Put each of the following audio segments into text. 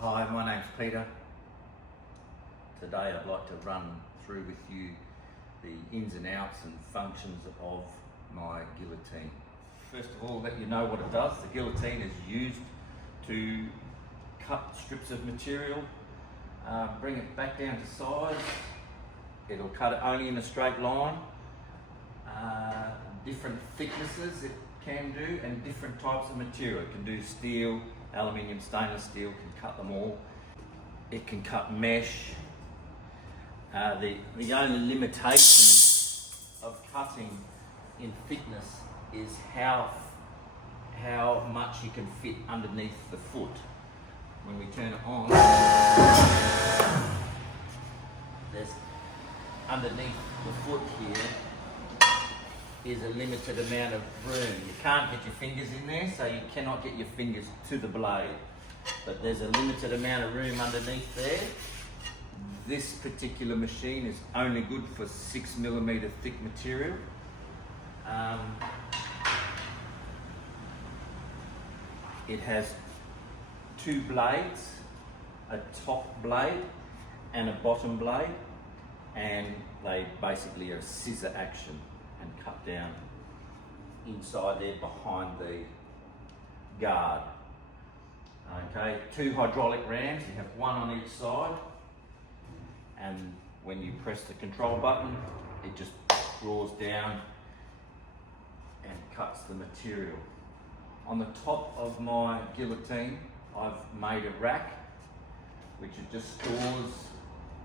Hi, my name's Peter. Today I'd like to run through with you the ins and outs and functions of my guillotine. First of all, let you know what it does. The guillotine is used to cut strips of material, bring it back down to size. It'll cut it only in a straight line. Different thicknesses it can do, and different types of material. It can do steel, aluminium, stainless steel, can cut them all. It can cut mesh. The only limitation of cutting in thickness is how much you can fit underneath the foot. When we turn it on, there's underneath the foot here is a limited amount of room. You can't get your fingers in there, so you cannot get your fingers to the blade. But there's a limited amount of room underneath there. This particular machine is only good for 6mm thick material. It has two blades, a top blade and a bottom blade, and they basically are scissor action and cut down inside there behind the guard. Okay, two hydraulic rams, you have one on each side, and when you press the control button, it just draws down and cuts the material. On the top of my guillotine, I've made a rack, which it just stores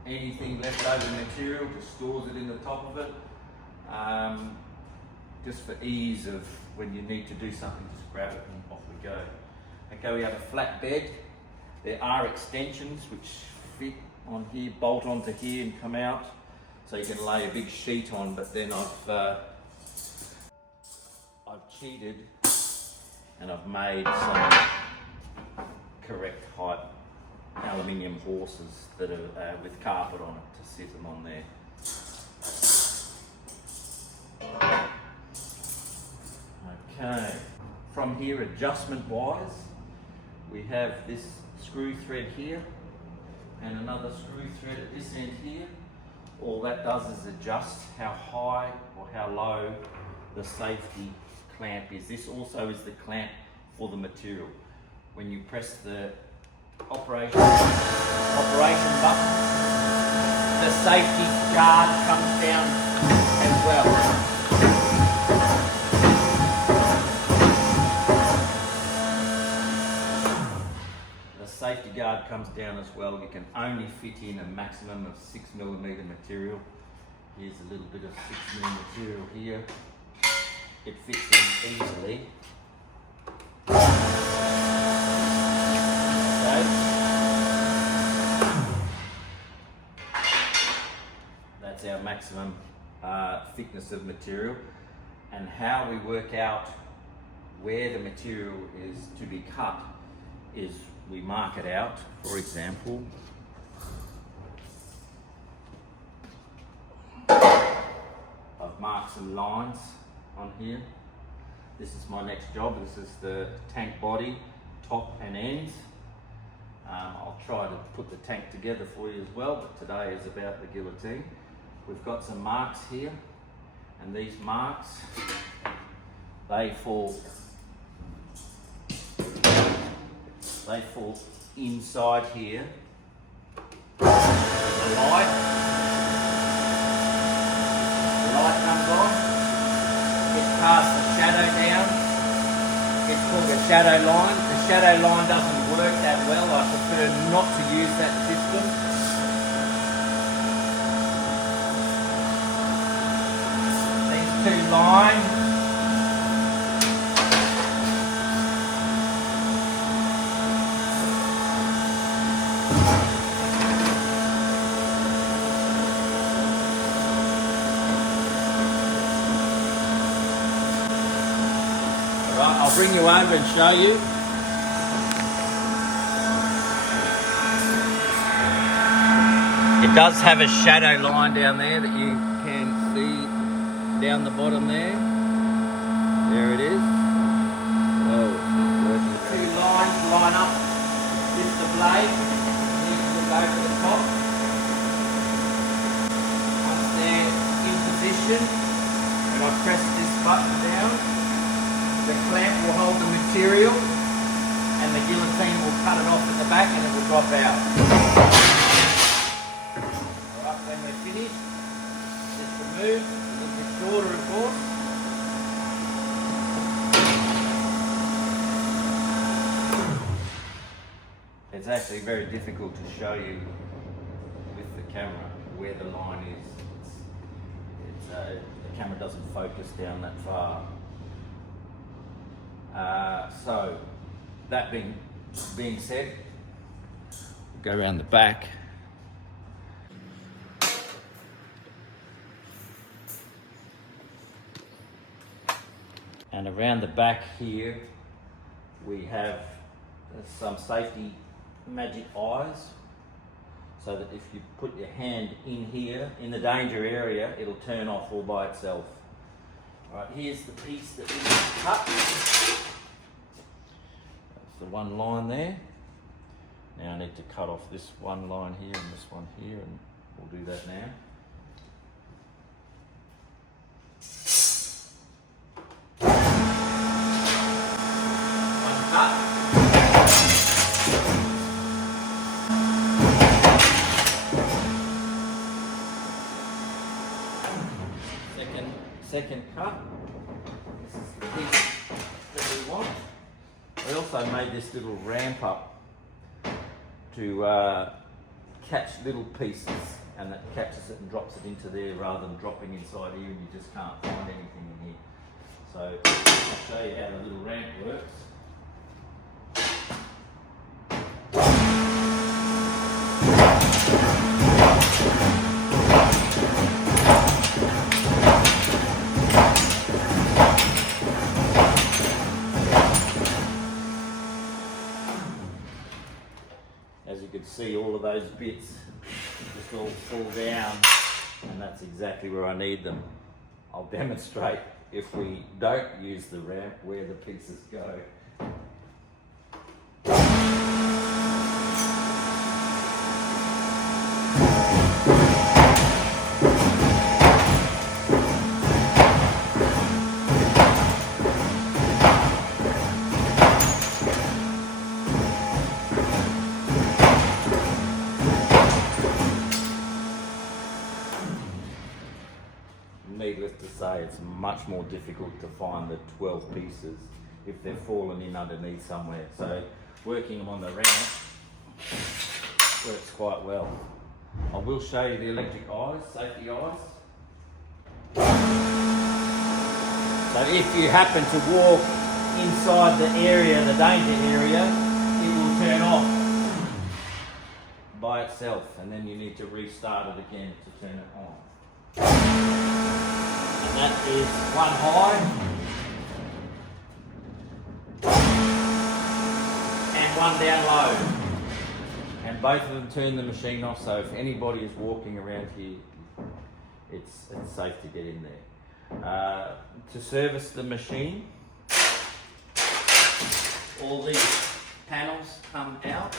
anything left over material, just stores it in the top of it. Just for ease of when you need to do something, just grab it and off we go. Okay, we have a flat bed. There are extensions which fit on here, bolt onto here and come out, so you can lay a big sheet on, but then I've cheated and I've made some correct height aluminium horses that are with carpet on it to sit them on there. Okay, from here, adjustment wise, we have this screw thread here and another screw thread at this end here. All that does is adjust how high or how low the safety clamp is. This also is the clamp for the material. When you press the operation button, the safety guard comes down as well. Safety guard comes down as well. You can only fit in a maximum of 6mm material. Here's a little bit of 6mm material here. It fits in easily. Okay. That's our maximum thickness of material. And how we work out where the material is to be cut is we mark it out. For example, I've marked some lines on here. This is my next job. This is the tank body, top and ends. I'll try to put the tank together for you as well, but today is about the guillotine. We've got some marks here, and these marks, they fall inside here. The light comes on, it casts a shadow down. It's called a shadow line. The shadow line doesn't work that well. I prefer not to use that system. These two lines, I'll bring you over and show you. It does have a shadow line down there that you can see down the bottom there. There it is. Oh, it's not working. Two lines line up. This the blade, you can go to the top. Once they're in position, and I press this button down, the clamp will hold the material and the guillotine will cut it off at the back and it will drop out. Alright, when we're finished, just remove, a little bit shorter of course. It's actually very difficult to show you with the camera where the line is. The camera doesn't focus down that far. So that being said, go around the back. And around the back here, we have some safety magic eyes, so that if you put your hand in here, in the danger area, it'll turn off all by itself. Right, here's the piece that we need to cut. That's the one line there. Now I need to cut off this one line here and this one here, and we'll do that now. One cut. Second cut. This is the piece that we want. We also made this little ramp up to catch little pieces, and that catches it and drops it into there rather than dropping inside here and you just can't find anything in here. So I'll show you how the little ramp works. As you can see, all of those bits just all fall down, and that's exactly where I need them. I'll demonstrate, if we don't use the ramp, where the pieces go. Needless to say, it's much more difficult to find the 12 pieces if they're fallen in underneath somewhere. So working them on the ramp works quite well. I will show you the electric eyes, safety eyes. So if you happen to walk inside the area, the danger area, it will turn off by itself, and then you need to restart it again to turn it on. And that is one high and one down low, and both of them turn the machine off, so if anybody is walking around here, it's safe to get in there. To service the machine, all these panels come out.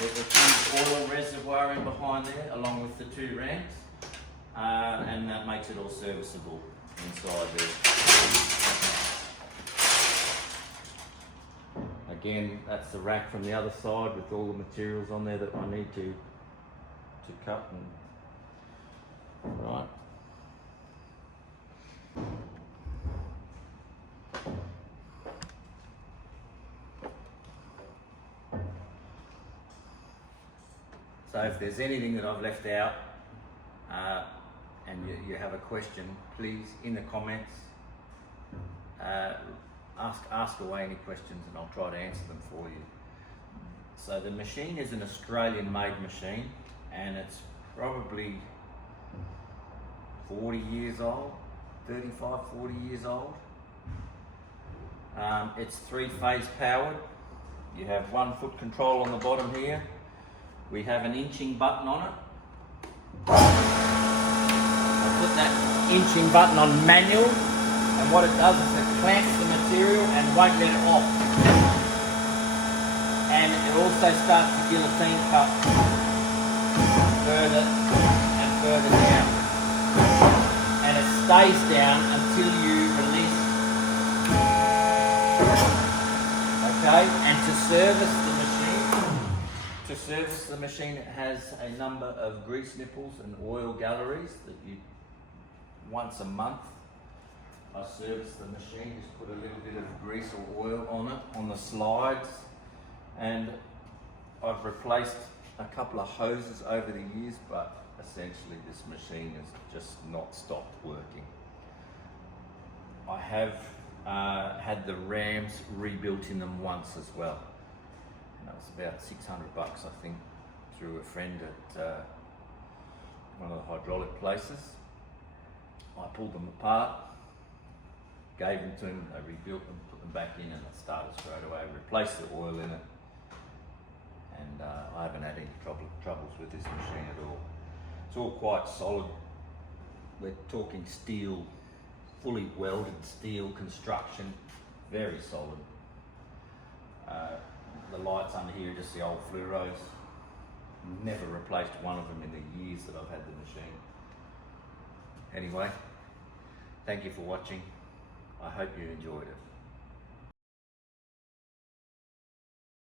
There's a huge oil reservoir in behind there along with the two ramps. And that makes it all serviceable inside there. Again, that's the rack from the other side with all the materials on there that I need to cut. And right. So if there's anything that I've left out, and you have a question, please, in the comments, ask away any questions and I'll try to answer them for you. So the machine is an Australian made machine, and it's probably 40 years old, 35, 40 years old. It's 3-phase powered. You have 1 foot control on the bottom here. We have an inching button on it. Put that inching button on manual, and what it does is it clamps the material and won't let it off. And and it also starts to guillotine cut further and further down, and it stays down until you release. Okay, and to service the machine, it has a number of grease nipples and oil galleries that you, once a month, I service the machine, just put a little bit of grease or oil on it, on the slides, and I've replaced a couple of hoses over the years, but essentially this machine has just not stopped working. I have had the rams rebuilt in them once as well. And that was about $600, I think, through a friend at one of the hydraulic places. I pulled them apart, gave them to him, they rebuilt them, put them back in, and it started straight away. Replaced the oil in it, and I haven't had any troubles with this machine at all. It's all quite solid. We're talking steel, fully welded steel construction, very solid. The lights under here are just the old fluoros. Never replaced one of them in the years that I've had the machine. Anyway, thank you for watching. I hope you enjoyed it.